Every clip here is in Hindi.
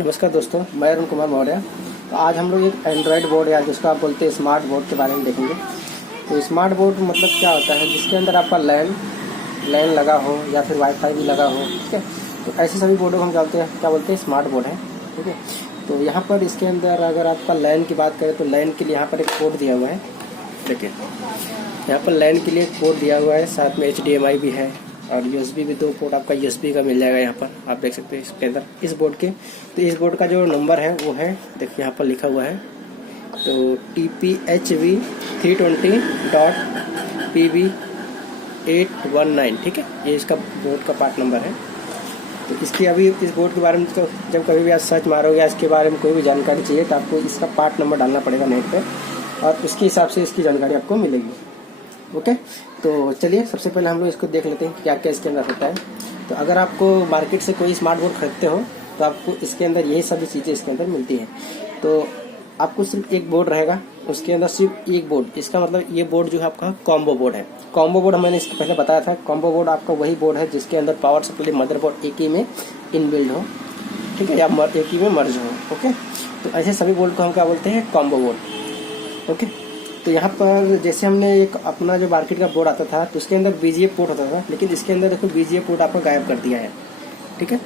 नमस्कार दोस्तों, मैं अरुण कुमार मौर्य। तो आज हम लोग एक एंड्रॉयड बोर्ड या जिसको आप बोलते हैं स्मार्ट बोर्ड के बारे में देखेंगे। तो स्मार्ट बोर्ड मतलब क्या होता है, जिसके अंदर आपका लैन लगा हो या फिर वाईफाई भी लगा हो। ठीक है, तो ऐसे सभी बोर्डों को हम क्या बोलते हैं स्मार्ट बोर्ड है। ठीक है, तो यहाँ पर इसके अंदर अगर आपका लैन की बात करें तो लैन के लिए यहाँ पर एक पोर्ट दिया हुआ है। देखिए यहाँ पर लैन के लिए एक पोर्ट दिया हुआ है, साथ में HDMI भी है और USB भी 2 पोर्ट आपका USB का मिल जाएगा। यहाँ पर आप देख सकते हैं इसके अंदर इस बोर्ड के। तो इस बोर्ड का जो नंबर है वो है, देखिए यहाँ पर लिखा हुआ है, तो TPHV 320.PB819। ठीक है, ये इसका बोर्ड का पार्ट नंबर है। तो इसकी अभी इस बोर्ड के बारे में तो जब कभी भी आप सर्च मारोगे इसके बारे में कोई भी जानकारी चाहिए तो आपको इसका पार्ट नंबर डालना पड़ेगा नेट पे, और उसके हिसाब से इसकी जानकारी आपको मिलेगी। ओके, तो चलिए सबसे पहले हम लोग इसको देख लेते हैं कि क्या क्या इसके अंदर होता है। तो अगर आपको मार्केट से कोई स्मार्ट बोर्ड खरीदते हो तो आपको इसके अंदर यही सभी चीज़ें इसके अंदर मिलती हैं। तो आपको सिर्फ एक बोर्ड रहेगा, उसके अंदर सिर्फ एक बोर्ड। इसका मतलब ये बोर्ड जो है आपका कॉम्बो बोर्ड है। कॉम्बो बोर्ड मैंने इसके पहले बताया था। कॉम्बो बोर्ड आपका वही बोर्ड है जिसके अंदर पावर सप्लाई मदरबोर्ड एक ही में इनबिल्ड हो, ठीक है, या एक ही में मर्ज हो। ओके, तो ऐसे सभी बोर्ड को हम क्या बोलते हैं, कॉम्बो बोर्ड। ओके, तो यहाँ पर जैसे हमने एक अपना जो मार्केट का बोर्ड आता था तो उसके अंदर BGA पोर्ट होता था, लेकिन इसके अंदर देखो BGA पोर्ट आपका गायब कर दिया है। ठीक है,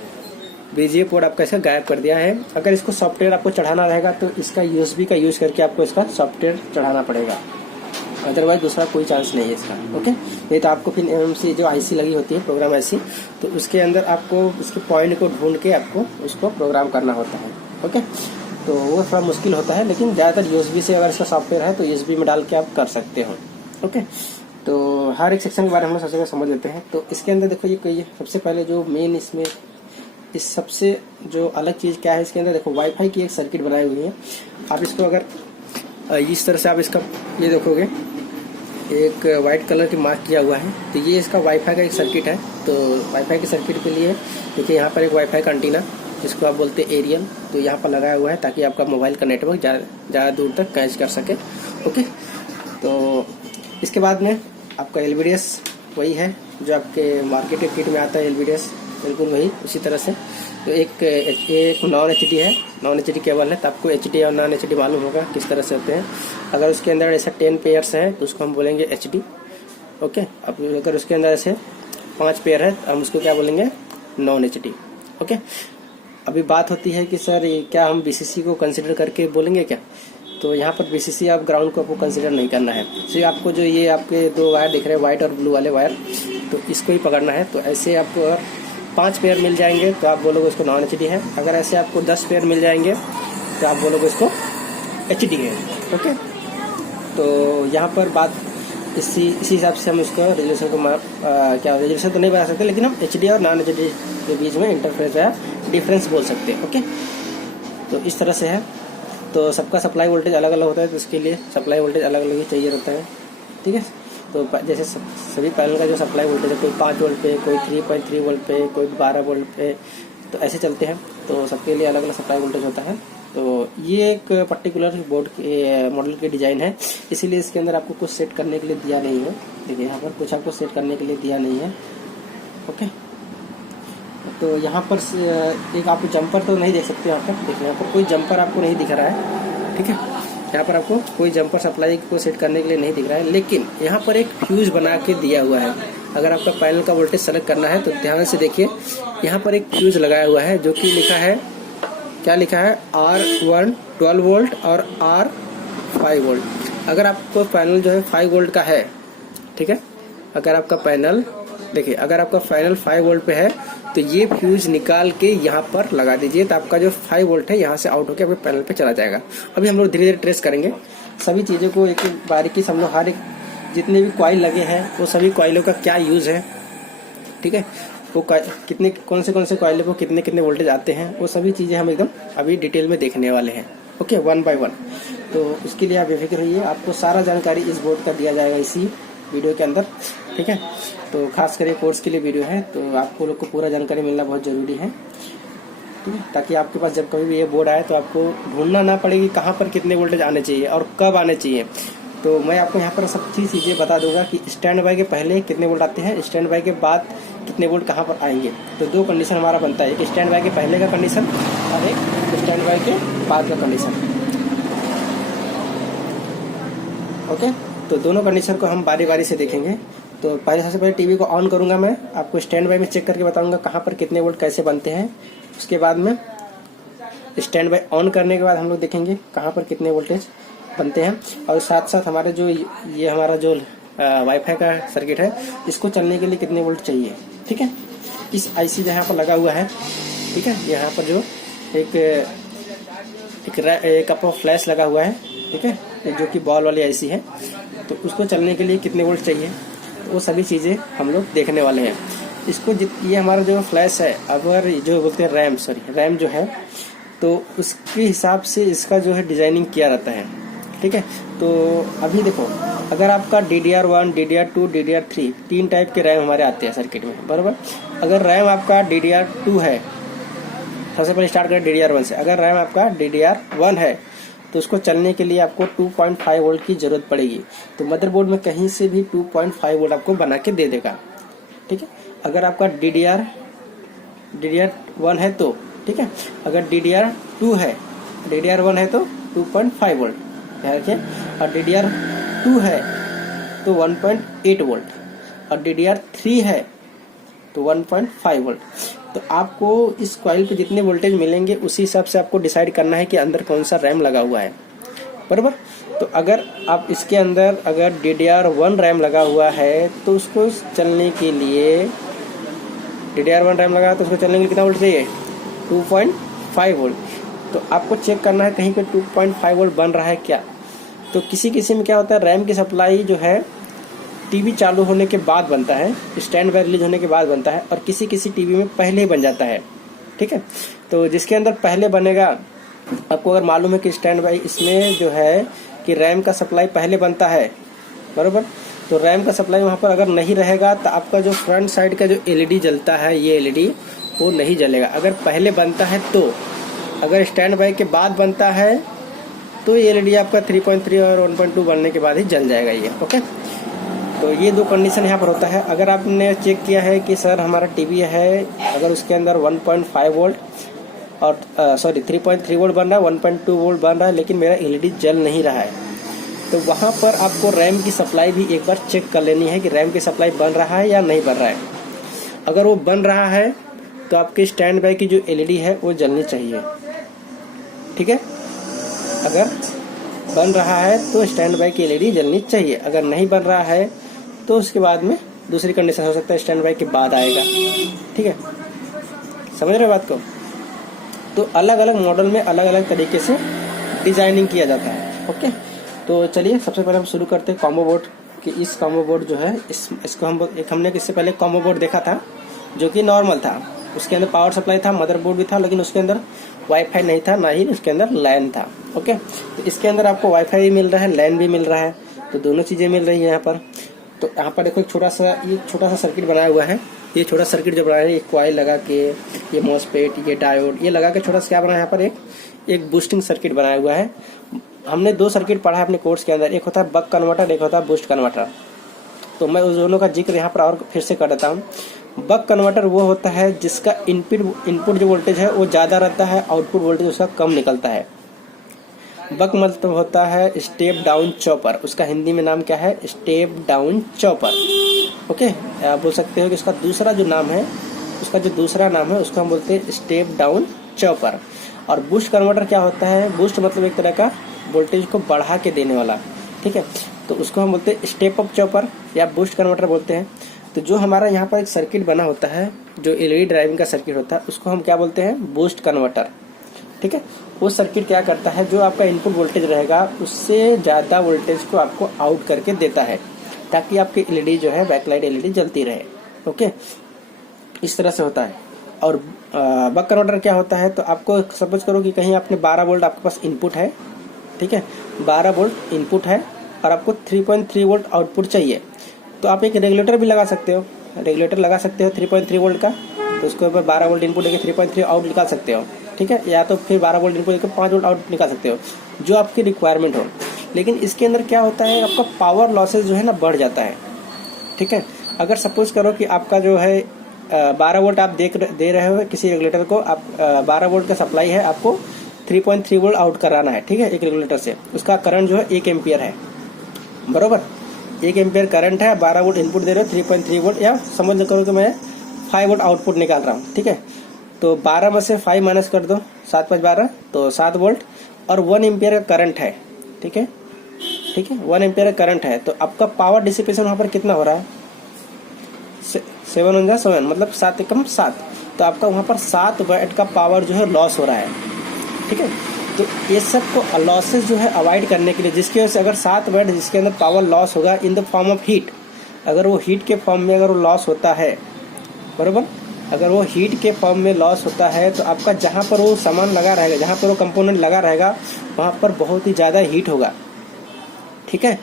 BGA पोर्ट आपका इसका गायब कर दिया है। अगर इसको सॉफ्टवेयर आपको चढ़ाना रहेगा तो इसका USB का यूज़ करके आपको इसका सॉफ्टवेयर चढ़ाना पड़ेगा, अदरवाइज दूसरा कोई चांस नहीं है इसका। ओके, नहीं तो आपको फिर MMC जो IC लगी होती है, प्रोग्राम IC, तो उसके अंदर आपको उसके पॉइंट को ढूंढ के आपको उसको प्रोग्राम करना होता है। ओके, तो वो थोड़ा मुश्किल होता है, लेकिन ज़्यादातर USB से अगर इसका सॉफ्टवेयर है तो USB में डाल के आप कर सकते हो। ओके, तो हर एक सेक्शन के बारे में हम सबसे पहले समझ लेते हैं। तो इसके अंदर देखो ये सबसे पहले जो मेन इसमें इस सबसे जो अलग चीज़ क्या है, इसके अंदर देखो वाईफाई की एक सर्किट बनाई हुई है। आप इसको अगर इस तरह से आप इसका ये देखोगे, एक वाइट कलर की मार्क किया हुआ है, तो ये इसका वाईफाई का एक सर्किट है। तो वाईफाई के सर्किट के लिए देखिए यहाँ पर एक वाईफाई का एंटीना जिसको आप बोलते हैं एरियल, तो यहाँ पर लगाया हुआ है ताकि आपका मोबाइल का नेटवर्क ज़्यादा दूर तक कैच कर सके। ओके, तो इसके बाद में आपका LVDS वही है जो आपके मार्केट के किट में आता है। LVDS बिल्कुल वही उसी तरह से। तो एक नॉन HD है, नॉन HD केबल है। तो आपको HD और नॉन HD मालूम होगा किस तरह से होते हैं। अगर उसके अंदर ऐसा 10 पेयर्स हैं तो उसको हम बोलेंगे HD। ओके, अब अगर उसके अंदर ऐसे 5 पेयर है तो हम उसको क्या बोलेंगे, नॉन HD। ओके, अभी बात होती है कि सर क्या हम BCC को कंसिडर करके बोलेंगे क्या? तो यहाँ पर BCC आप ग्राउंड को आपको कंसिडर नहीं करना है। सिर्फ आपको जो ये आपके 2 वायर दिख रहे हैं, व्हाइट और ब्लू वाले वायर, तो इसको ही पकड़ना है। तो ऐसे आपको अगर 5 पेयर मिल जाएंगे तो आप बोलोगे इसको नॉन HD है। अगर ऐसे आपको 10 पेयर मिल जाएंगे तो आप बोलोगे इसको HD है। ओके, तो यहाँ पर बात इसी हिसाब से हम इसको रेजोल्यूशन को क्या रेजोल्यूशन तो नहीं बना सकते, लेकिन हम HD और नॉन HD के बीच में इंटरफेरेंस या डिफरेंस बोल सकते हैं। ओके, तो इस तरह से है। तो सबका सप्लाई वोल्टेज अलग अलग होता है, तो इसके लिए सप्लाई वोल्टेज अलग अलग ही चाहिए रहता है। ठीक है, तो जैसे सभी पैनल का जो सप्लाई वोल्टेज है, कोई 5 वोल्ट पे, कोई 3.3 वोल्ट पे, कोई 12 वोल्ट पे, तो ऐसे चलते हैं। तो सबके लिए अलग अलग सप्लाई वोल्टेज होता है। तो ये एक पर्टिकुलर बोर्ड के मॉडल की डिज़ाइन है, इसीलिए इसके अंदर आपको कुछ सेट करने के लिए दिया नहीं है। देखिए यहाँ पर कुछ आपको सेट करने के लिए दिया नहीं है। ओके, तो यहाँ पर एक आप जंपर तो नहीं देख सकते। यहाँ पर देखिए, यहाँ पर कोई जंपर आपको नहीं दिख रहा है। ठीक है, यहाँ पर आपको कोई जंपर सप्लाई को सेट करने के लिए नहीं दिख रहा है, लेकिन यहाँ पर एक फ्यूज बना के दिया हुआ है। अगर आपका पैनल का वोल्टेज सेलेक्ट करना है तो ध्यान से देखिए, यहाँ पर एक फ्यूज लगाया हुआ है जो कि लिखा है, क्या लिखा है, R1 12 वोल्ट और R 5 वोल्ट। अगर आपको पैनल जो है 5 वोल्ट का है, ठीक है, अगर आपका पैनल देखिए, अगर आपका पैनल 5 वोल्ट पे है तो ये फ्यूज निकाल के यहाँ पर लगा दीजिए, तो आपका जो 5 वोल्ट है यहाँ से आउट होकर आपके पैनल पे चला जाएगा। अभी हम लोग धीरे धीरे ट्रेस करेंगे सभी चीज़ों को, एक बारीकी से हम लोग हर एक जितने भी कॉइल लगे हैं वो सभी कॉइलों का क्या यूज़ है, ठीक है, वो कितने कौन से कॉइलों को कितने कितने वोल्टेज आते हैं, वो सभी चीज़ें हम एकदम अभी डिटेल में देखने वाले हैं। Okay, 1 by 1। तो इसके लिए आप बेफिक्र रहिए, आपको सारा जानकारी इस बोर्ड का दिया जाएगा इसी वीडियो के अंदर। ठीक है, तो खास करके कोर्स के लिए वीडियो है, तो आपको लोग को पूरा जानकारी मिलना बहुत ज़रूरी है। ठीक है, ताकि आपके पास जब कभी भी ये बोर्ड आए तो आपको ढूंढना ना पड़े कि कहाँ पर कितने वोल्टेज आने चाहिए और कब आने चाहिए। तो मैं आपको यहाँ पर सब चीज़ें बता दूंगा कि स्टैंड बाय के पहले कितने वोल्ट आते हैं, स्टैंड बाय के बाद कितने वोल्ट कहाँ पर आएंगे। तो दो कंडीशन हमारा बनता है, एक स्टैंड बाय के पहले का कंडीशन और एक स्टैंड बाय के बाद का कंडीशन। ओके, तो दोनों कंडीशन को हम बारी बारी से देखेंगे। तो सबसे पहले टीवी को ऑन करूंगा, मैं आपको स्टैंड बाय में चेक करके बताऊंगा कहाँ पर कितने वोल्ट कैसे बनते हैं। उसके बाद में स्टैंड बाय ऑन करने के बाद हम लोग देखेंगे कहाँ पर कितने वोल्टेज बनते हैं। और साथ साथ हमारे जो ये हमारा जो वाईफाई का सर्किट है, इसको चलने के लिए कितने वोल्ट चाहिए। ठीक है, इस आईसी जहाँ पर लगा हुआ है, ठीक है, यहाँ पर जो एक अपना फ्लैश लगा हुआ है, ठीक है, जो कि बॉल वाली आईसी है, तो उसको चलने के लिए कितने वोल्ट चाहिए, तो वो सभी चीज़ें हम लोग देखने वाले हैं। इसको ये हमारा जो फ्लैश है, अगर जो बोलते हैं रैम जो है, तो उसके हिसाब से इसका जो है डिजाइनिंग किया रहता है। ठीक है, तो अभी देखो, अगर आपका DDR1, DDR2, DDR3 तीन टाइप के रैम हमारे आते हैं सर्किट में, बराबर। अगर रैम आपका DDR2 है, सबसे पहले स्टार्ट करें DDR1 से। अगर रैम आपका DDR1 है तो उसको चलने के लिए आपको 2.5 वोल्ट की जरूरत पड़ेगी। तो मदरबोर्ड में कहीं से भी 2.5 वोल्ट आपको बना के दे देगा। ठीक है, अगर आपका DDR1 है तो, ठीक है, अगर DDR1 है तो 2.5 वोल्ट रखिए, और DDR2 है तो 1.8 वोल्ट, और DDR3 है तो 1.5 वोल्ट। तो आपको इस कॉइल पे जितने वोल्टेज मिलेंगे उसी हिसाब से आपको डिसाइड करना है कि अंदर कौन सा रैम लगा हुआ है, बराबर। तो अगर आप इसके अंदर अगर DDR1 रैम लगा हुआ है तो उसको चलने के लिए DDR1 रैम लगा तो उसको चलने के लिए कितना वोल्ट चाहिए, 2.5 वोल्ट। तो आपको चेक करना है कहीं पे 2.5 वोल्ट बन रहा है क्या। तो किसी में क्या होता है, रैम की सप्लाई जो है टीवी चालू होने के बाद बनता है, स्टैंड बाय रिलीज होने के बाद बनता है, और किसी टीवी में पहले ही बन जाता है। ठीक है, तो जिसके अंदर पहले बनेगा, आपको अगर मालूम है कि स्टैंड बाय इसमें जो है कि रैम का सप्लाई पहले बनता है, बराबर। तो रैम का सप्लाई वहाँ पर अगर नहीं रहेगा तो आपका जो फ्रंट साइड का जो LED जलता है, ये LED वो नहीं जलेगा। अगर पहले बनता है तो, अगर स्टैंड बाय के बाद बनता है तो ये LED आपका 3.3 और 1.2 बनने के बाद ही जल जाएगा ये। ओके, तो ये दो कंडीशन यहाँ पर होता है। अगर आपने चेक किया है कि सर हमारा टीवी है, अगर उसके अंदर 1.5 वोल्ट और 3.3 वोल्ट बन रहा है, 1.2 वोल्ट बन रहा है, लेकिन मेरा LED जल नहीं रहा है, तो वहाँ पर आपको रैम की सप्लाई भी एक बार चेक कर लेनी है कि रैम की सप्लाई बन रहा है या नहीं बन रहा है। अगर वो बन रहा है तो आपके स्टैंड बाय की जो LED है वो जलनी चाहिए। ठीक है, अगर बन रहा है तो स्टैंड बाय की LED जलनी चाहिए। अगर नहीं बन रहा है तो उसके बाद में दूसरी कंडीशन हो सकता है, स्टैंड बाय के बाद आएगा। ठीक है, समझ रहे बात को। तो अलग अलग मॉडल में अलग अलग तरीके से डिजाइनिंग किया जाता है। ओके, तो चलिए सबसे पहले हम शुरू करते हैं कॉम्बो बोर्ड कि इस कॉम्बो बोर्ड जो है इसको हमने इससे पहले कॉम्बो बोर्ड देखा था जो कि नॉर्मल था। उसके अंदर पावर सप्लाई था, मदरबोर्ड भी था, लेकिन उसके अंदर वाईफाई नहीं था, ना ही उसके अंदर लैन था। ओके, तो इसके अंदर आपको वाईफाई भी मिल रहा है, लैन भी मिल रहा है, तो दोनों चीज़ें मिल रही है यहाँ पर। तो यहाँ पर देखो एक छोटा सा सर्किट बनाया हुआ है। ये छोटा सर्किट जो बनाया है, ये कॉइल लगा के, ये मॉसफेट, ये डायोड, ये लगा के छोटा सा क्या बनाया है यहाँ पर, एक बूस्टिंग सर्किट बनाया हुआ है। हमने दो सर्किट पढ़ा है अपने कोर्स के अंदर, एक होता है बक कन्वर्टर, एक होता है बूस्ट कन्वर्टर। तो मैं उस दोनों का जिक्र यहाँ पर और फिर से कर देता हूँ। बक कन्वर्टर वो होता है जिसका इनपुट जो वोल्टेज है वो ज़्यादा रहता है, आउटपुट वोल्टेज उसका कम निकलता है। बक मतलब होता है स्टेप डाउन चॉपर, उसका हिंदी में नाम क्या है, स्टेप डाउन चॉपर। ओके, आप बोल सकते हो कि उसका दूसरा जो नाम है, उसका जो दूसरा नाम है उसको हम बोलते हैं स्टेप डाउन चॉपर। और बूस्ट कन्वर्टर क्या होता है, बूस्ट मतलब एक तरह का वोल्टेज को बढ़ा के देने वाला। ठीक है, तो उसको हम बोलते हैं स्टेप अप चॉपर या बूस्ट कन्वर्टर बोलते हैं। तो जो हमारा यहाँ पर एक सर्किट बना होता है, जो LED ड्राइविंग का सर्किट होता है, उसको हम क्या बोलते हैं, बूस्ट कन्वर्टर। ठीक है, वो सर्किट क्या करता है, जो आपका इनपुट वोल्टेज रहेगा उससे ज़्यादा वोल्टेज को आपको आउट करके देता है, ताकि आपकी LED जो है, बैकलाइट LED जलती रहे। ओके, इस तरह से होता है। और बक कन्वर्टर क्या होता है, तो आपको सपोज करो कि कहीं आपने 12 वोल्ट आपके पास इनपुट है, ठीक है, 12 वोल्ट इनपुट है और आपको 3.3 वोल्ट आउटपुट चाहिए, तो आप एक रेगुलेटर भी लगा सकते हो, रेगुलेटर लगा सकते हो 3.3 वोल्ट का, तो उसके ऊपर 12 वोल्ट इनपुट देके 3.3 आउट निकाल सकते हो। ठीक है, या तो फिर 12 वोल्ट इनपुट देकर 5 वोल्ट आउट निकाल सकते हो, जो आपकी रिक्वायरमेंट हो। लेकिन इसके अंदर क्या होता है, आपका पावर लॉसेज जो है ना बढ़ जाता है। ठीक है, अगर सपोज करो कि आपका जो है 12 वोल्ट आप दे रहे हो किसी रेगुलेटर को, आप 12 वोल्ट का सप्लाई है, आपको 3.3 वोल्ट आउट कराना है, ठीक है, एक रेगुलेटर से। उसका करंट जो है 1 एम्पियर है, बरोबर, 1 एम्पियर करंट है, 12 वोल्ट इनपुट दे रहे हो, 3.3 वोल्ट, या समझ करो कि मैं 5 वोल्ट आउटपुट निकाल रहा हूँ, ठीक है। तो 12 में से 5 माइनस कर दो, 7 5 12, तो 7 वोल्ट, और 1 एम्पियर का करंट है, ठीक है, ठीक है, 1 एम्पियर का करंट है। तो आपका पावर डिसिपेशन वहाँ पर कितना हो रहा है, 7 मतलब 7 एकम 7, तो आपका वहाँ पर 7 वाट का पावर जो है लॉस हो रहा है, ठीक है। तो ये सब को लॉसेस जो है अवॉइड करने के लिए, जिसकी वजह से अगर 7 वाट जिसके अंदर पावर लॉस होगा in the form of heat, अगर वो हीट के फॉर्म में अगर वो लॉस होता है, बराबर, अगर वो हीट के फॉर्म में लॉस होता है, तो आपका जहाँ पर वो सामान लगा रहेगा, जहाँ पर वो कंपोनेंट लगा रहेगा, वहाँ पर बहुत ही ज़्यादा हीट होगा, ठीक है,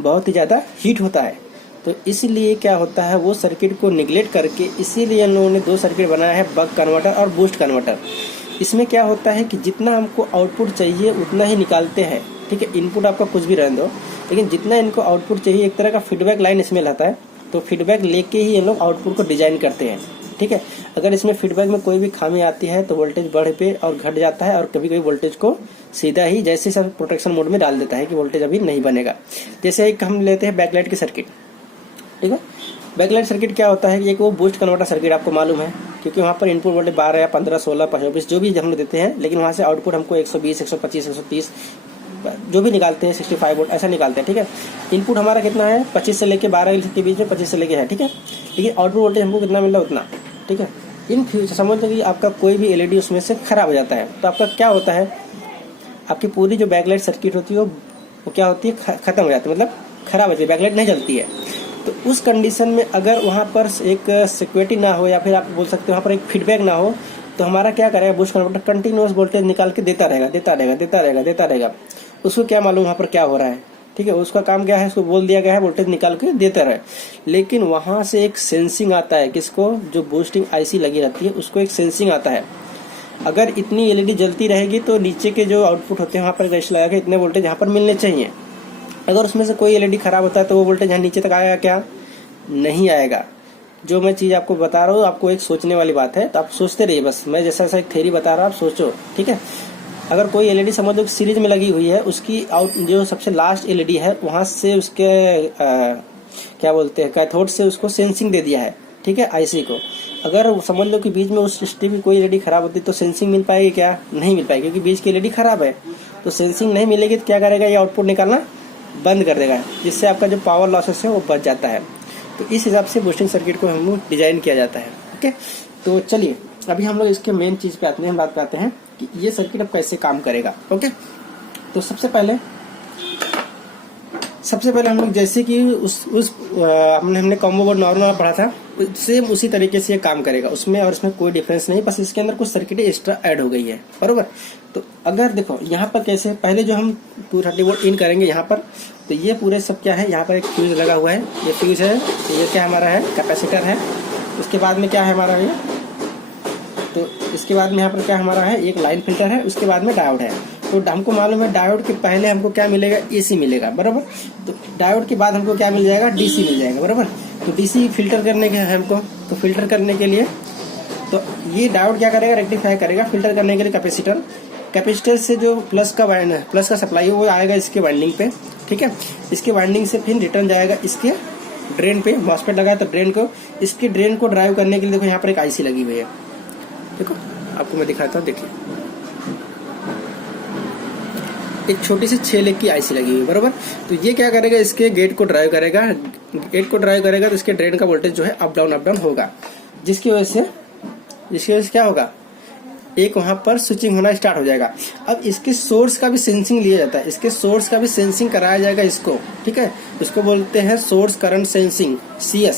बहुत ही ज़्यादा हीट होता है। तो इसलिए क्या होता है, वो सर्किट को निगलेक्ट करके इसीलिए इन लोगों ने 2 सर्किट बनाया है, बक कन्वर्टर और बूस्ट कन्वर्टर। इसमें क्या होता है कि जितना हमको आउटपुट चाहिए उतना ही निकालते हैं, ठीक है, इनपुट आपका कुछ भी रहने दो, लेकिन जितना इनको आउटपुट चाहिए, एक तरह का फीडबैक लाइन इसमें रहता है, तो फीडबैक लेके ही ये लोग आउटपुट को डिजाइन करते हैं, ठीक है। अगर इसमें फीडबैक में कोई भी खामी आती है तो वोल्टेज बढ़ पे और घट जाता है, और कभी कभी वोल्टेज को सीधा ही जैसे सब प्रोटेक्शन मोड में डाल देता है कि वोल्टेज अभी नहीं बनेगा। जैसे एक हम लेते हैं बैकलाइट की सर्किट, ठीक है। बैकलाइट सर्किट क्या होता है कि एक वो बूस्ट कन्वर्टर सर्किट आपको मालूम है, क्योंकि वहाँ पर इनपुट वोल्टेज 12 या 15 16 25 जो भी हम लोग देते हैं, लेकिन वहाँ से आउटपुट हमको 120 125 130 जो भी निकालते हैं 65 वोल्ट ऐसा निकालते हैं, ठीक है। इनपुट हमारा कितना है 25 से लेके 12 के बीच में, 25 से लेके है, ठीक है, लेकिन आउटपुट वोल्टेज हमको कितना मिल रहा है उतना, ठीक है। इन फ्यूचर समझ लो कि आपका कोई भी एलईडी उसमें से खराब हो जाता है, तो आपका क्या होता है, आपकी पूरी जो बैकलाइट सर्किट होती है वो क्या होती है, खत्म हो जाती है, मतलब खराब होती है, बैकलाइट नहीं जलती है। तो उस कंडीशन में अगर वहाँ पर एक सिक्योरिटी ना हो, या फिर आप बोल सकते हो वहाँ पर एक फीडबैक ना हो, तो हमारा क्या करेगा, बूस्ट कन्वर्टर कंटिन्यूअस वोल्टेज निकाल के देता रहेगा। उसको क्या मालूम वहाँ पर क्या हो रहा है, ठीक है, उसका काम क्या है, उसको बोल दिया गया है वोल्टेज निकाल के देता रहे। लेकिन वहाँ से एक सेंसिंग आता है, किसको, जो बूस्टिंग आईसी लगी रहती है उसको एक सेंसिंग आता है। अगर इतनी एलईडी जलती रहेगी तो नीचे के जो आउटपुट होते हैं वहाँ पर रजिस्टर लगा के इतने वोल्टेज यहाँ पर मिलने चाहिए। अगर उसमें से कोई एलईडी खराब होता है तो वो वोल्टेज यहाँ नीचे तक आएगा क्या, नहीं आएगा। जो मैं चीज़ आपको बता रहा हूँ आपको एक सोचने वाली बात है, तो आप सोचते रहिए, बस मैं जैसा एक थ्योरी बता रहा हूँ आप सोचो, ठीक है। अगर कोई एलईडी समझ लो सीरीज में लगी हुई है, उसकी जो सबसे लास्ट एलईडी है वहाँ से उसके क्या बोलते हैं, कैथोड से उसको सेंसिंग दे दिया है, ठीक है, आईसी को। अगर समझ लो कि बीच में उस स्ट्रिप की कोई एलईडी खराब होती तो सेंसिंग मिल पाएगी क्या, नहीं मिल पाएगी, क्योंकि बीच की एलईडी खराब है। तो सेंसिंग नहीं मिलेगी तो क्या करेगा, ये आउटपुट निकालना बंद कर देगा, जिससे आपका जो पावर लॉसेस है वो बच जाता है। तो इस हिसाब से बूस्टिंग सर्किट को हम लोग डिजाइन किया जाता है, ओके। तो चलिए अभी हम लोग इसके मेन चीज पे आते हैं, हम बात करते हैं कि ये सर्किट अब कैसे काम करेगा, ओके। तो सबसे पहले हम लोग जैसे कि हमने कॉम्बो बोर्ड नॉर्मल पढ़ा था, सेम उसी तरीके से ये काम करेगा उसमें, और इसमें कोई डिफरेंस नहीं, बस इसके अंदर कुछ सर्किट एक्स्ट्रा ऐड हो गई है, बरोबर। तो अगर देखो यहाँ पर कैसे, पहले जो हम 230 वोल्ट इन करेंगे यहाँ पर, तो ये पूरे सब क्या है, यहाँ पर एक फ्यूज लगा हुआ है, ये फ्यूज है, ये क्या हमारा है, कैपेसिटर है। उसके बाद में क्या है हमारा ये, तो इसके बाद में यहाँ पर क्या हमारा है, एक लाइन फिल्टर है, उसके बाद में डायोड है। तो हमको मालूम है डायोड के पहले हमको क्या मिलेगा, एसी मिलेगा, बराबर। तो डायोड के बाद हमको क्या मिल जाएगा, डीसी मिल जाएगा, बराबर। तो डीसी फिल्टर करने के है हमको, तो फिल्टर करने के लिए तो ये डायोड क्या करेगा, रेक्टिफाई करेगा। फिल्टर करने के लिए कैपेसिटर से जो प्लस का सप्लाई है वो आएगा इसके वाइंडिंग पे, ठीक है। इसके वाइंडिंग से फिर रिटर्न जाएगा इसके ड्रेन पे, मॉसफेट लगा है तो ड्रेन को, इसके ड्रेन को ड्राइव करने के लिए देखो यहाँ पर एक आईसी लगी हुई है, देखो आपको मैं दिखाता हूँ, देखिए एक छोटी सी 6 लेग की आईसी लगी हुई है, बरोबर। तो ये क्या करेगा, इसके गेट को ड्राइव करेगा, तो इसके ड्रेन का वोल्टेज जो है अप डाउन होगा, जिसकी वजह से क्या होगा, एक वहां पर स्विचिंग होना स्टार्ट हो जाएगा। अब इसके सोर्स का भी सेंसिंग लिया जाता है, इसके सोर्स का भी सेंसिंग कराया जाएगा इसको, ठीक है। इसको बोलते हैं source current sensing, CS,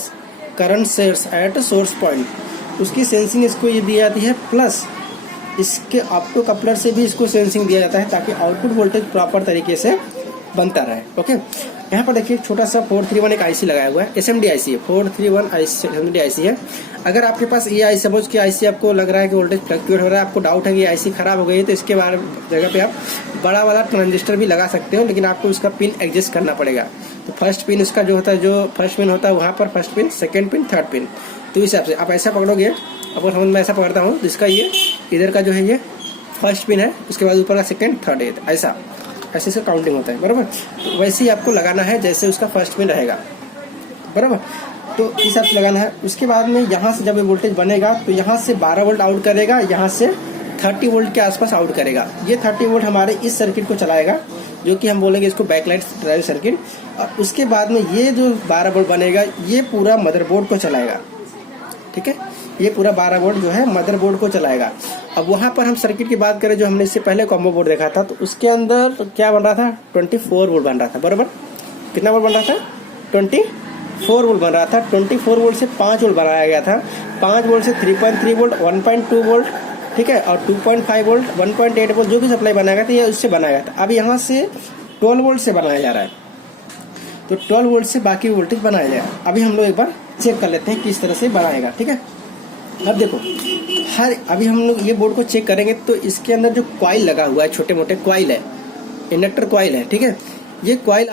current source at source point. उसकी सेंसिंग इसको ये दी जाती है, प्लस इसके ऑप्टो कपलर से भी इसको सेंसिंग दिया जाता है, ताकि आउटपुट वोल्टेज प्रॉपर तरीके से बनता रहे, ओके। यहाँ पर देखिए छोटा सा 431 एक आईसी लगाया हुआ है, SMD आईसी है, 431 SMD आईसी है। अगर आपके पास ये आईसी, सपोज की आईसी आपको लग रहा है कि वोल्टेज फ्लक्चुएट हो रहा है, आपको डाउट है कि आईसी खराब हो गई है, तो इसके बारे जगह पे आप बड़ा वाला ट्रांजिस्टर भी लगा सकते हो, लेकिन आपको उसका पिन एडजस्ट करना पड़ेगा। तो फर्स्ट पिन इसका जो होता है, जो फर्स्ट पिन होता है वहाँ पर first pin, second pin, third pin, तो इस हिसाब से आप ऐसा पकड़ोगे, आपको समझ में ऐसा पकड़ता हूँ तो इसका ये इधर का जो है ये फर्स्ट पिन है, उसके बाद ऊपर का सेकंड, थर्ड, एथ, ऐसा ऐसे से काउंटिंग होता है बराबर। तो वैसे ही आपको लगाना है जैसे उसका फर्स्ट पिन रहेगा बराबर। तो इस हिसाब से लगाना है। उसके बाद में यहाँ से जब ये वोल्टेज बनेगा तो यहाँ से 12 वोल्ट आउट करेगा, यहाँ से 30 वोल्ट के आसपास आउट करेगा। ये 30 वोल्ट हमारे इस सर्किट को चलाएगा, जो कि हम बोलेंगे इसको बैकलाइट ड्राइव सर्किट। और उसके बाद में ये जो 12 वोल्ट बनेगा ये पूरा मदरबोर्ड को चलाएगा, ठीक है। ये पूरा 12 वोल्ट जो है मदरबोर्ड को चलाएगा। अब वहाँ पर हम सर्किट की बात करें जो हमने इससे पहले कॉम्बो बोर्ड देखा था, तो उसके अंदर तो क्या बन रहा था, 24 वोल्ट बन रहा था बराबर। कितना वोल्ट बन रहा था, 24 वोल्ट बन रहा था। 24 वोल्ट से 5 वोल्ट बनाया गया था, 5 वोल्ट से 3.3 वोल्ट, 1.2 वोल्ट, ठीक है, और 2.5 वोल्ट, 1.8 वोल्ट जो भी सप्लाई बनाया गया था ये उससे बनाया गया था। अब यहाँ से 12 वोल्ट से बनाया जा रहा है, तो 12 वोल्ट से बाकी वोल्टेज बनाया जाएगा। अभी हम लोग एक बार चेक कर लेते हैं किस तरह से बनाएगा, ठीक है। अब देखो अभी हम लोग ये बोर्ड को चेक करेंगे तो इसके अंदर जो कॉइल लगा हुआ है, छोटे मोटे कॉइल है, इंडक्टर कॉइल है, ठीक है। ये कॉइल